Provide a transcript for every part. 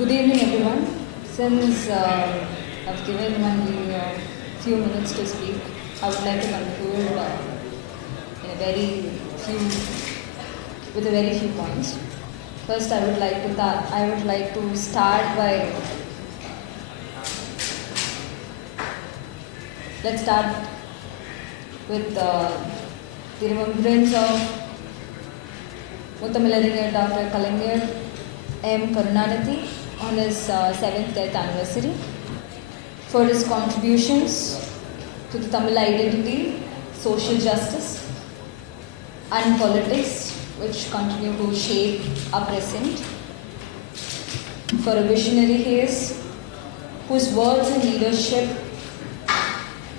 Good evening, everyone. Since I've given only a few minutes to speak, I would like to conclude in a with a very few points. First, I would like to start by let's start with the remembrance of Muttamiladingar Dr. Kalaignar M. Karunanidhi on his 7th death anniversary for his contributions to the Tamil identity, social justice and politics, which continue to shape our present. For a visionary he is, whose words and leadership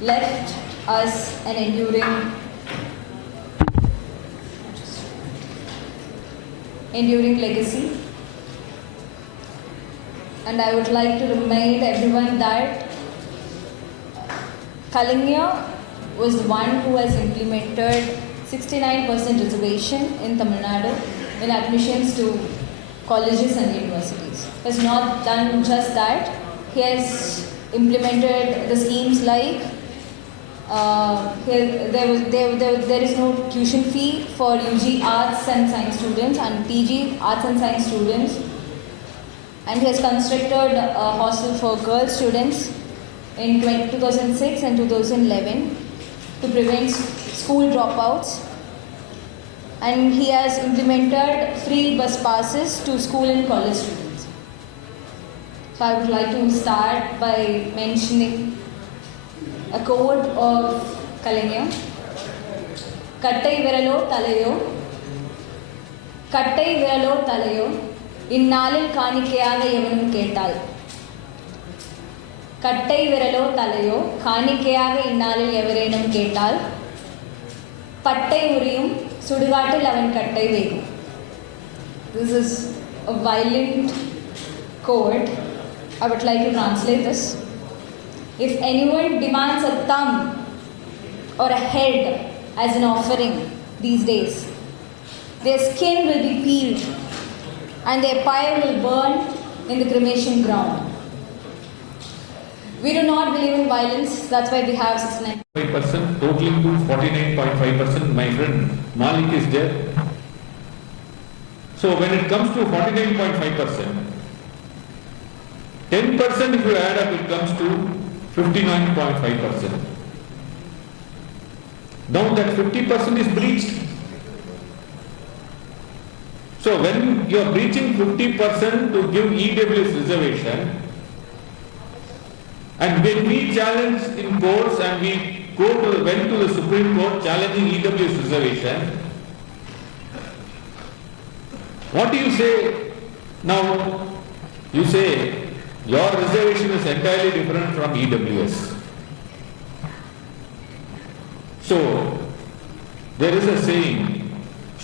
left us an enduring legacy. And I would like to remind everyone that Kalaignar was the one who has implemented 69% reservation in Tamil Nadu in admissions to colleges and universities. He has not done just that. He has implemented the schemes like there is no tuition fee for UG arts and science students and PG arts and science students. And he has constructed a hostel for girl students in 2006 and 2011 to prevent school dropouts. And he has implemented free bus passes to school and college students. So I would like to start by mentioning a quote of Kalaignar. Kattai viralo talayo இந்நாளில் காணிக்கையாக எவனும் கேட்டால் கட்டை விரலோ தலையோ காணிக்கையாக இந்நாளில் எவரேனும் கேட்டால் பட்டை உரியும் சுடுகாட்டில் அவன் கட்டை வேகும். This is a violent quote. I would like to translate this. If anyone demands a thumb or a head as an offering these days, their skin will be peeled and their pyre will burn in the cremation ground. We do not believe in violence, that's why we have 69%, totaling to 49.5%. My friend Malik is there. So when it comes to 49.5%, 10% if you add up, it comes to 59.5%. Now that 50% is breached. So when you are breaching 50% to give EWS reservation, and when we challenge in courts and we went to the Supreme Court challenging EWS reservation, what do you say now? You say your reservation is entirely different from EWS. So there is a saying,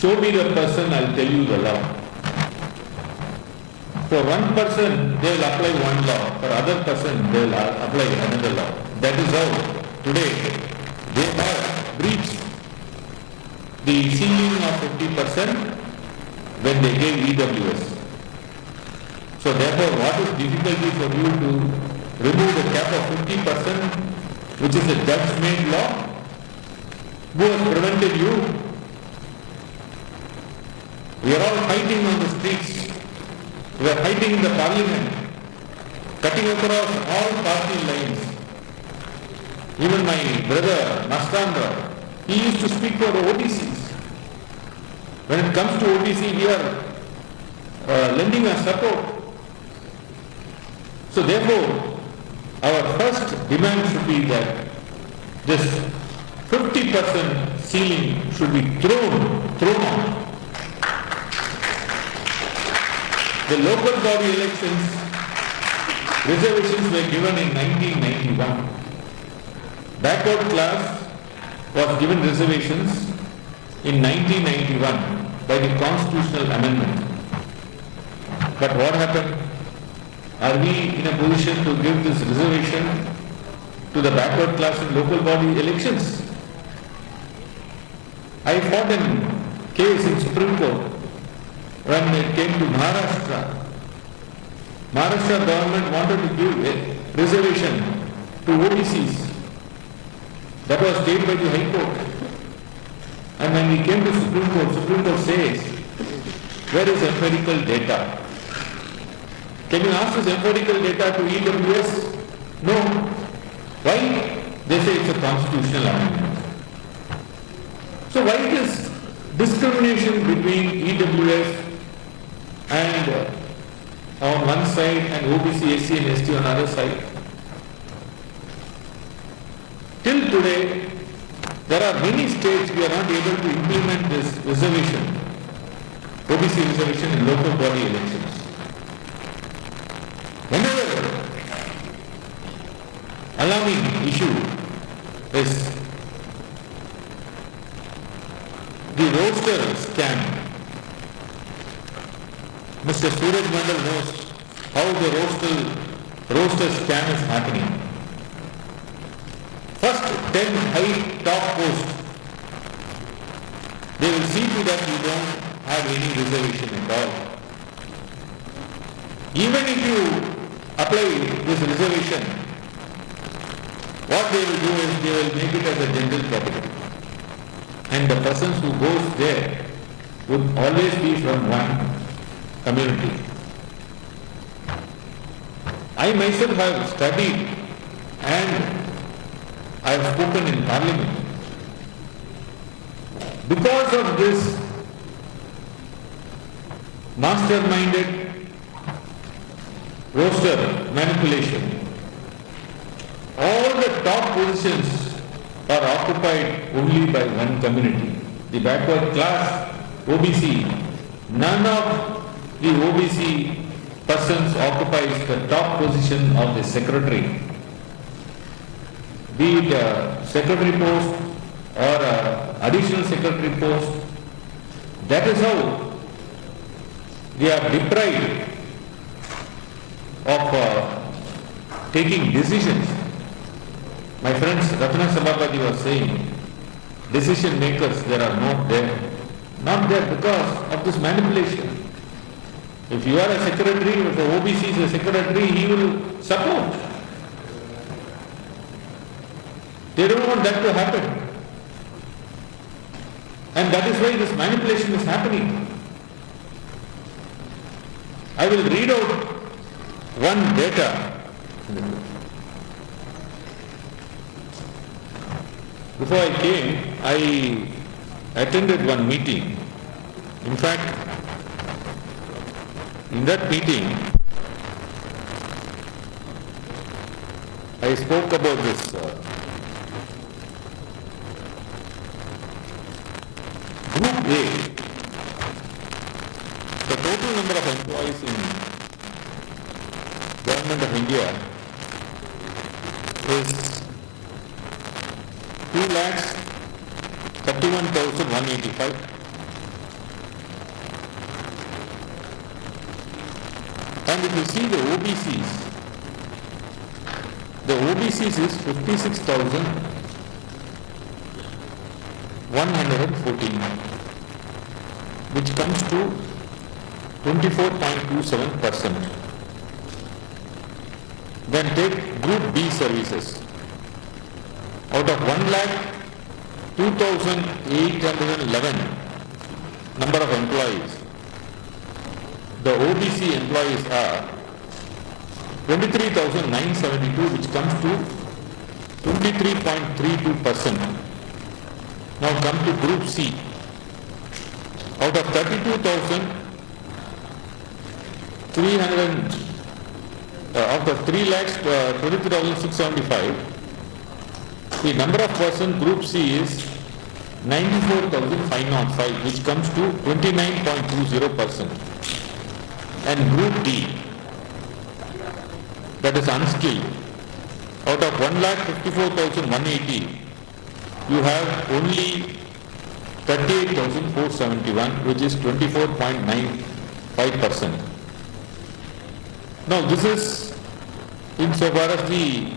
show me the person, I'll tell you the law. For one person, they will apply one law. For other person, they will apply another law. That is how today they have breached the ceiling of 50% when they gave EWS. So therefore, what is difficulty for you to remove the cap of 50%, which is a judge-made law? Who has prevented you? We are all fighting on the streets. We are fighting in the parliament, cutting across all party lines. Even my brother, Nastandra, he used to speak for the OBCs. When it comes to OBC, we are lending our support. So therefore, our first demand should be that this 50% ceiling should be thrown out. The local body elections, reservations were given in 1991. Backward class was given reservations in 1991 by the constitutional amendment. But what happened? Are we in a position to give this reservation to the backward class in local body elections? I fought a case in Supreme Court when it came to Maharashtra. Maharashtra government wanted to give a reservation to OBCs. That was stayed by the High Court. And when we came to Supreme Court says, where is empirical data? Can you ask this empirical data to EWS? No. Why? They say it's a constitutional amendment. So why this discrimination between EWS and on one side and OBC, SC and ST on the other side? Till today, there are many states we are not able to implement this reservation, OBC reservation in local body elections. Another alarming issue is the roster scam. Mr. Suraj Mandal knows how the roster scam is happening. First 10 high top posts, they will see to that you don't have any reservation at all. Even if you apply this reservation, what they will do is they will make it as a general category. And the persons who goes there would always be from one community. I myself have studied and I have spoken in Parliament. Because of this masterminded roster manipulation, all the top positions are occupied only by one community. The backward class, OBC, none of the OBC persons occupies the top position of the secretary. Be it a secretary post or additional secretary post. That is how they are deprived of taking decisions. My friend Ratna Sabharwadi was saying, decision makers there are not there. Not there because of this manipulation. If you are a secretary, if the OBC is a secretary, he will support. They don't want that to happen. And that is why this manipulation is happening. I will read out one data. Before I came, I attended one meeting. In fact, in that meeting, I spoke about this Group A. The total number of employees in Government of India is 2,31,185. And if you see the OBCs is 56,114, which comes to 24.27%. Then take Group B services. Out of 1,02,811 number of employees, the OBC employees are 23,972, which comes to 23.32%. Now come to Group C. Out of 3,23,675, the number of person Group C is 94,505, which comes to 29.20%. And Group D, that is unskilled, out of 1,54,180, you have only 38,471, which is 24.95%. Now this is insofar as the